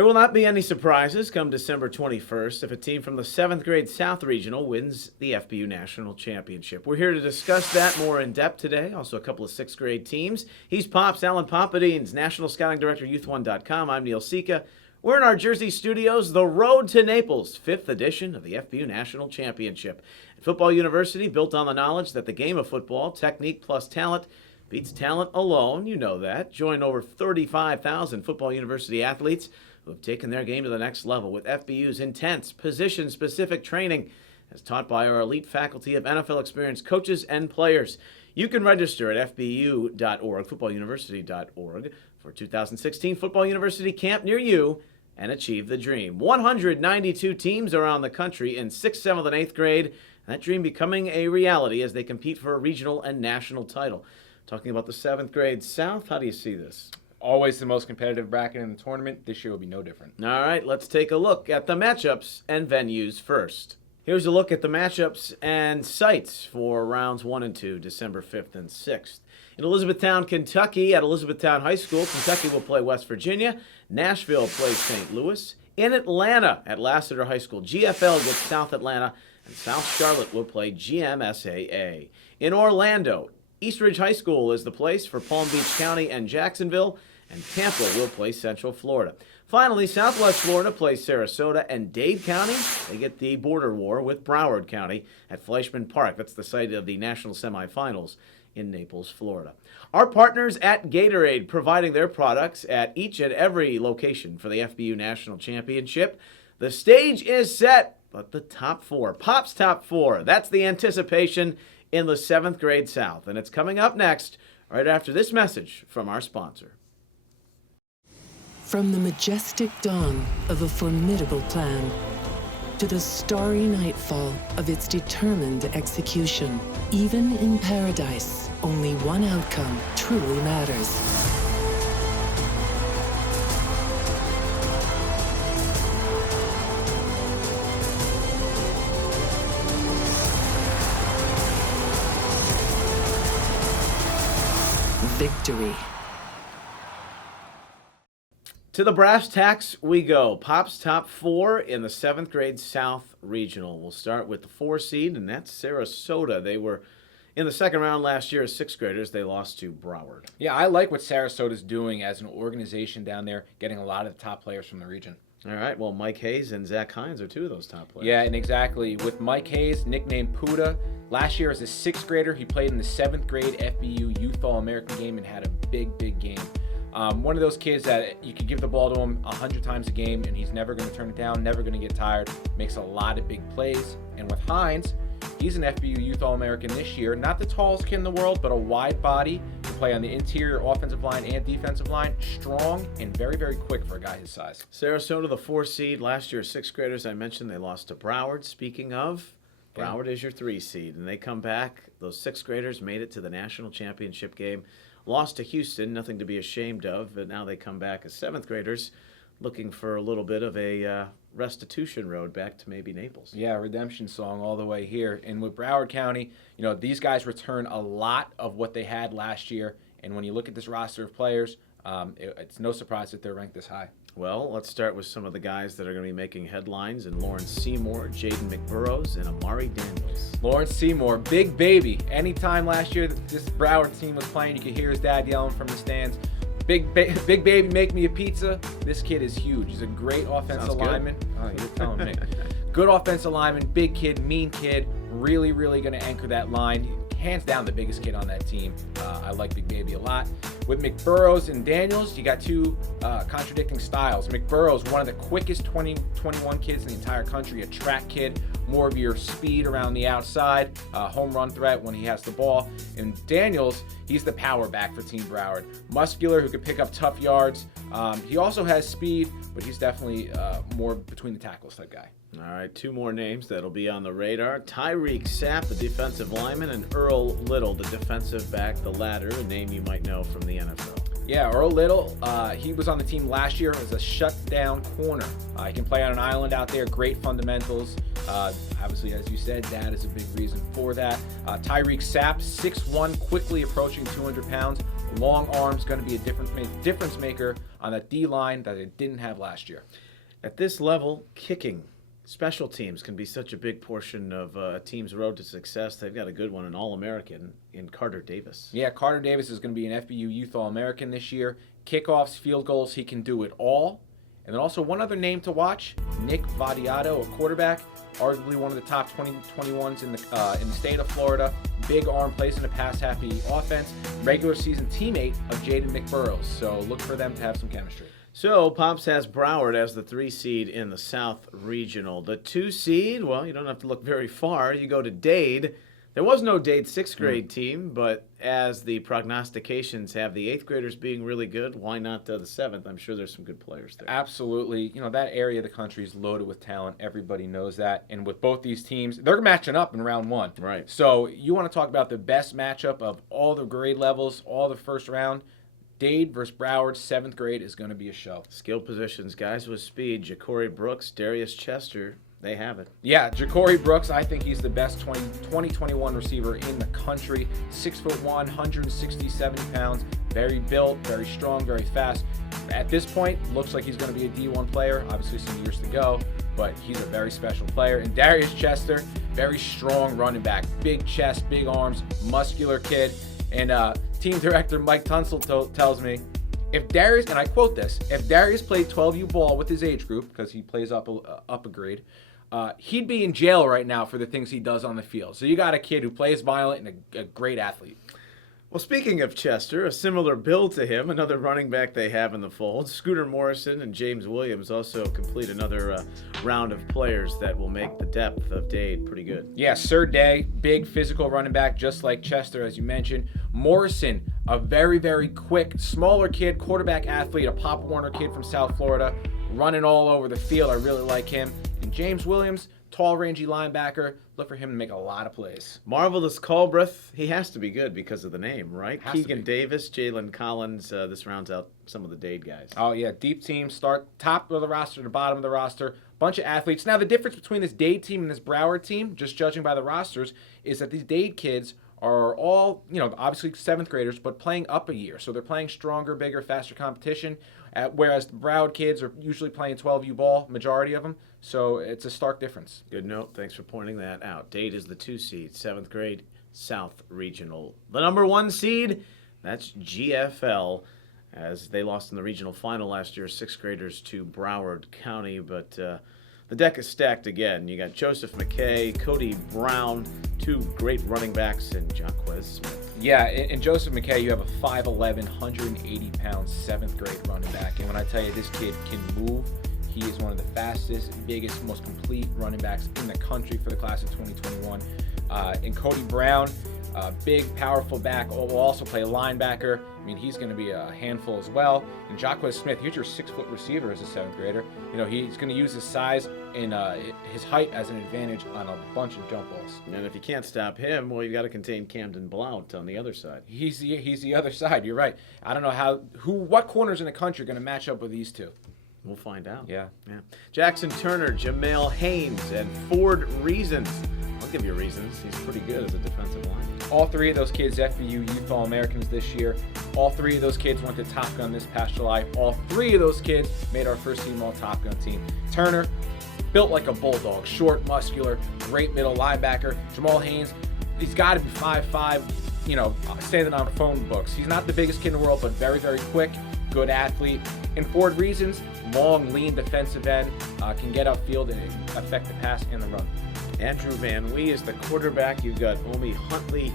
There will not be any surprises come December 21st if a team from the 7th grade South Regional wins the FBU National Championship. We're here to discuss that more in depth today. Also, a couple of 6th grade teams. He's Pops, Alan Pompadines, National Scouting Director, Youth1.com. I'm Neil Sika. We're in our Jersey studios, the Road to Naples, 5th edition of the FBU National Championship. At Football University, built on the knowledge that the game of football, technique plus talent, beats talent alone. You know that. Join over 35,000 Football University athletes who have taken their game to the next level with FBU's intense, position-specific training as taught by our elite faculty of NFL experienced coaches and players. You can register at FBU.org, footballuniversity.org, for 2016 Football University Camp near you and achieve the dream. 192 teams around the country in 6th, 7th, and 8th grade. That dream becoming a reality as they compete for a regional and national title. Talking about the 7th grade South, how do you see this? Always the most competitive bracket in the tournament. This year will be no different. All right, let's take a look at the matchups and venues first. Here's a look at the matchups and sites for rounds 1 and 2, December 5th and 6th. In Elizabethtown, Kentucky, at Elizabethtown High School, Kentucky will play West Virginia. Nashville plays St. Louis. In Atlanta, at Lassiter High School, GFL gets South Atlanta, and South Charlotte will play GMSAA. In Orlando, Eastridge High School is the place for Palm Beach County and Jacksonville, and Tampa will play Central Florida. Finally, Southwest Florida plays Sarasota, and Dade County, they get the border war with Broward County at Fleischman Park. That's the site of the national semifinals in Naples, Florida. Our partners at Gatorade providing their products at each and every location for the FBU National Championship. The stage is set, but the top four, Pop's top four, that's the anticipation in the 7th grade South. And it's coming up next, right after this message from our sponsor. From the majestic dawn of a formidable plan to the starry nightfall of its determined execution, even in paradise, only one outcome truly matters. Victory. To the brass tacks we go. Pop's top four in the 7th grade South Regional. We'll start with the 4 seed, and that's Sarasota. They were in the second round last year as 6th graders. They lost to Broward. Yeah, I like what Sarasota's doing as an organization down there, getting a lot of the top players from the region. All right, well, Mike Hayes and Zach Hines are 2 of those top players. Yeah, and exactly. With Mike Hayes, nicknamed Puda, last year as a 6th grader, he played in the 7th grade FBU Youth All-American game and had a big, big game. One of those kids that you could give the ball to him 100 times a game, and he's never going to turn it down, never going to get tired, makes a lot of big plays. And with Hines, he's an FBU Youth All-American this year. Not the tallest kid in the world, but a wide body. Can play on the interior offensive line and defensive line. Strong and very, very quick for a guy his size. Sarasota, the 4 seed. Last year, 6th graders, I mentioned, they lost to Broward. Speaking of, Broward is your 3 seed, and they come back. Those 6th graders made it to the national championship game. Lost to Houston, nothing to be ashamed of, but now they come back as 7th graders looking for a little bit of a restitution road back to maybe Naples. Yeah, redemption song all the way here. And with Broward County, you know, these guys return a lot of what they had last year. And when you look at this roster of players, it's no surprise that they're ranked this high. Well, let's start with some of the guys that are going to be making headlines, and Lawrence Seymore, Jaden McBurrows, and Amari Daniels. Lawrence Seymore, big baby. Anytime last year that this Broward team was playing, you could hear his dad yelling from the stands, big baby, make me a pizza. This kid is huge. He's a great offensive lineman. Oh, you're telling me. Good offensive lineman, big kid, mean kid, really, really going to anchor that line. Hands down the biggest kid on that team. I like Big Baby a lot. With McBurrows and Daniels, you got 2 contradicting styles. McBurrows, one of the quickest 21 kids in the entire country, a track kid, more of your speed around the outside, home run threat when he has the ball. And Daniels, he's the power back for Team Broward. Muscular, who can pick up tough yards. He also has speed, but he's definitely more between the tackles type guy. All right, 2 more names that'll be on the radar. Tyreek Sapp, the defensive lineman, and Earl Little, the defensive back, the latter, a name you might know from the NFL. Yeah, Earl Little, he was on the team last year as a shutdown corner. He can play on an island out there, great fundamentals. Obviously, as you said, dad is a big reason for that. Tyreek Sapp, 6'1", quickly approaching 200 pounds, long arms, going to be a difference maker on that D-line that it didn't have last year. At this level, kicking, special teams can be such a big portion of a team's road to success. They've got a good one, an All-American in Carter Davis. Yeah, Carter Davis is going to be an FBU Youth All-American this year. Kickoffs, field goals, he can do it all. And then also one other name to watch, Nick Vattiato, a quarterback, arguably one of the top 21s in the state of Florida. Big arm, plays in a pass-happy offense. Regular season teammate of Jaden McBurrows. So look for them to have some chemistry. So Pops has Broward as the 3 seed in the South Regional. The 2 seed, well, you don't have to look very far. You go to Dade. There was no Dade 6th grade team, but as the prognostications have the 8th graders being really good, why not the 7th? I'm sure there's some good players there. Absolutely. That area of the country is loaded with talent. Everybody knows that. And with both these teams, they're matching up in round 1. Right. So you want to talk about the best matchup of all the grade levels, all the first round. Dade versus Broward, 7th grade is going to be a show. Skill positions, guys with speed, Ja'Cory Brooks, Darius Chester, they have it. Yeah, Ja'Cory Brooks, I think he's the best 2021 receiver in the country. 6'1", 160, pounds, very built, very strong, very fast. At this point, looks like he's going to be a D1 player. Obviously some years to go, but he's a very special player. And Darius Chester, very strong running back. Big chest, big arms, muscular kid. And team director Mike Tunsil tells me, if Darius, and I quote this, if Darius played 12U ball with his age group, because he plays up a grade, he'd be in jail right now for the things he does on the field. So you got a kid who plays violent and a great athlete. Well, speaking of Chester, a similar build to him, another running back they have in the fold. Scooter Morrison and James Williams also complete another round of players that will make the depth of Dade pretty good. Yeah, Sir Day, big physical running back, just like Chester, as you mentioned. Morrison, a very, very quick, smaller kid, quarterback athlete, a Pop Warner kid from South Florida, running all over the field. I really like him. And James Williams, tall, rangy linebacker. Look for him to make a lot of plays. Marvelous Culbreth, he has to be good because of the name, right? Has to Keegan be. Davis, Jalen Collins, this rounds out some of the Dade guys. Oh, yeah, deep team, start top of the roster to bottom of the roster. Bunch of athletes. Now, the difference between this Dade team and this Broward team, just judging by the rosters, is that these Dade kids are all, obviously 7th graders, but playing up a year. So they're playing stronger, bigger, faster competition, whereas the Broward kids are usually playing 12U ball, majority of them. So it's a stark difference. Good note. Thanks for pointing that out. Dade is the 2 seed, 7th grade, South Regional. The number 1 seed, that's GFL, as they lost in the regional final last year, 6th graders to Broward County, but the deck is stacked again. You got Joseph McKay, Cody Brown, 2 great running backs, and Jaquez Smith. Yeah, in Joseph McKay, you have a 5'11", 180-pound 7th grade running back. And when I tell you this kid can move, he is one of the fastest, biggest, most complete running backs in the country for the class of 2021. And Cody Brown, big, powerful back, will also play linebacker. I mean, he's going to be a handful as well. And Jaquez Smith, he's your 6-foot receiver as a 7th grader. He's going to use his size and his height as an advantage on a bunch of jump balls. And if you can't stop him, well, you got to contain Camden Blount on the other side. He's the other side. You're right. I don't know what corners in the country are going to match up with these two. We'll find out. Yeah. Jackson Turner, Jamel Haynes, and Ford Reasons. I'll give you reasons. He's pretty good as a defensive lineman. All 3 of those kids FBU Youth All-Americans this year. All 3 of those kids went to Top Gun this past July. All 3 of those kids made our first team all Top Gun team. Turner, built like a bulldog, short, muscular, great middle linebacker. Jamal Haynes, he's got to be 5'5", standing on phone books. He's not the biggest kid in the world, but very, very quick, good athlete. And Ford Reasons, long, lean defensive end, can get upfield and affect the pass and the run. Andrew Van Wee is the quarterback. You've got Wie Huntley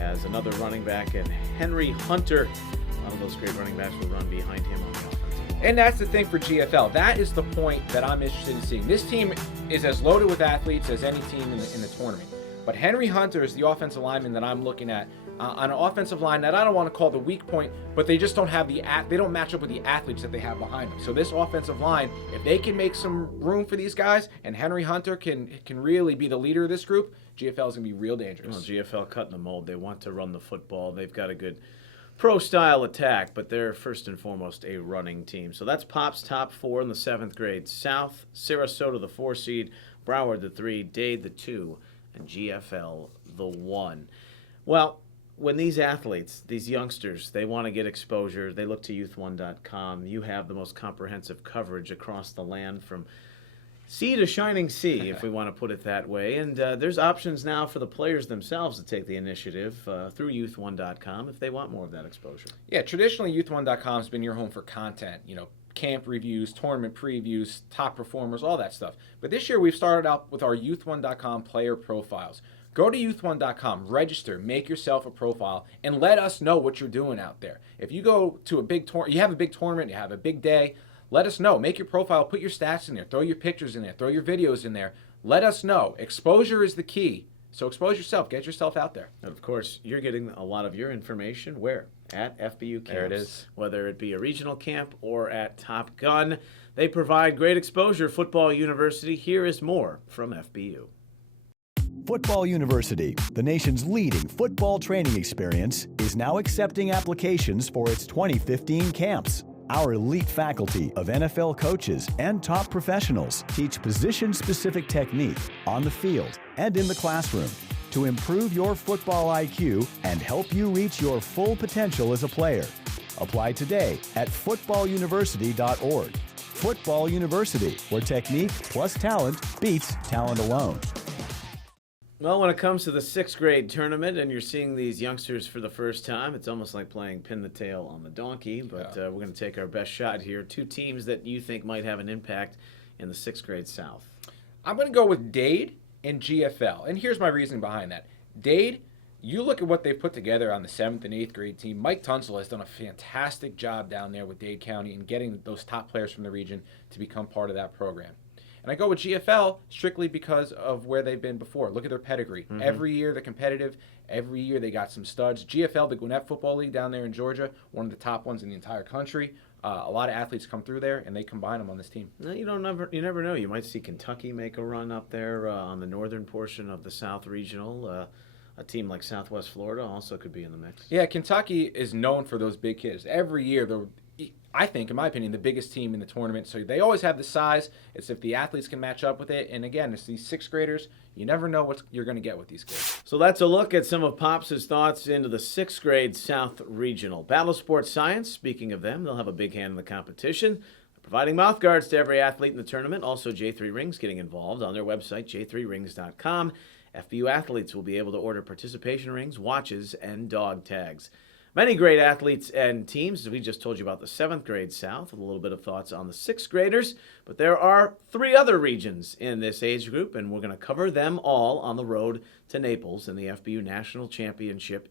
as another running back, and Henry Hunter, one of those great running backs, will run behind him on the offensive line. And that's the thing for GFL. That is the point that I'm interested in seeing. This team is as loaded with athletes as any team in the tournament. But Henry Hunter is the offensive lineman that I'm looking at on an offensive line that I don't want to call the weak point, but they just don't have they don't match up with the athletes that they have behind them. So this offensive line, if they can make some room for these guys, and Henry Hunter can really be the leader of this group, GFL is going to be real dangerous. Well, GFL cutting the mold. They want to run the football. They've got a good pro-style attack, but they're first and foremost a running team. So that's Pop's top 4 in the 7th grade. South, Sarasota the 4 seed, Broward the 3, Dade the 2, and GFL the 1. Well, when these athletes, these youngsters, they want to get exposure, they look to youth1.com. You have the most comprehensive coverage across the land from sea to shining sea, if we want to put it that way. And there's options now for the players themselves to take the initiative through youth1.com if they want more of that exposure. Yeah, traditionally youth1.com has been your home for content, camp reviews, tournament previews, top performers, all that stuff. But this year we've started out with our youth1.com player profiles. Go to youth1.com, register, make yourself a profile, and let us know what you're doing out there. If you go to a big tournament, you have a big tournament, you have a big day, let us know. Make your profile, put your stats in there, throw your pictures in there, throw your videos in there. Let us know. Exposure is the key. So expose yourself, get yourself out there. And of course, you're getting a lot of your information where? At FBU camps. There it is. Whether it be a regional camp or at Top Gun, they provide great exposure. Football University, here is more from FBU. Football University, the nation's leading football training experience, is now accepting applications for its 2015 camps. Our elite faculty of NFL coaches and top professionals teach position-specific technique on the field and in the classroom to improve your football IQ and help you reach your full potential as a player. Apply today at footballuniversity.org. Football University, where technique plus talent beats talent alone. Well, when it comes to the sixth grade tournament and you're seeing these youngsters for the first time, it's almost like playing pin the tail on the donkey, but we're going to take our best shot here. Two teams that you think might have an impact in the sixth grade South. I'm going to go with Dade and GFL, and here's my reasoning behind that. Dade, you look at what they've put together on the 7th and 8th grade team. Mike Tunsil has done a fantastic job down there with Dade County and getting those top players from the region to become part of that program. And I go with GFL strictly because of where they've been before. Look at their pedigree. Mm-hmm. Every year they're competitive. Every year they got some studs. GFL, the Gwinnett Football League down there in Georgia, one of the top ones in the entire country. A lot of athletes come through there, and they combine them on this team. No, you never know. You might see Kentucky make a run up there on the northern portion of the South Regional. A team like Southwest Florida also could be in the mix. Yeah, Kentucky is known for those big kids. Every year they're, I think, in my opinion, the biggest team in the tournament. So they always have the size. It's if the athletes can match up with it. And again, it's these sixth graders. You never know what you're going to get with these kids. So that's a look at some of Pops' thoughts into the sixth grade South Regional. Battle Sports Science, speaking of them, they'll have a big hand in the competition, providing mouth guards to every athlete in the tournament. Also, J3 Rings getting involved on their website, j3rings.com. FBU athletes will be able to order participation rings, watches, and dog tags. Many great athletes and teams. We just told you about the 7th grade South with a little bit of thoughts on the 6th graders. But there are 3 other regions in this age group, and we're going to cover them all on the road to Naples in the FBU National Championship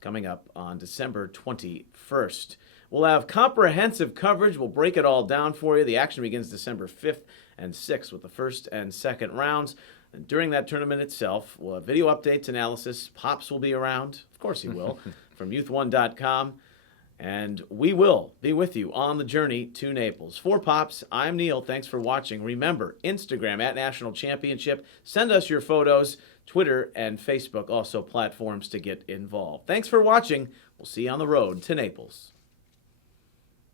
coming up on December 21st. We'll have comprehensive coverage. We'll break it all down for you. The action begins December 5th and 6th with the first and second rounds. And during that tournament itself, we'll have video updates, analysis. Pops will be around. Of course he will. From youth1.com. And we will be with you on the journey to Naples. For Pops, I'm Neil. Thanks for watching. Remember, Instagram at National Championship. Send us your photos. Twitter and Facebook, also platforms to get involved. Thanks for watching. We'll see you on the road to Naples.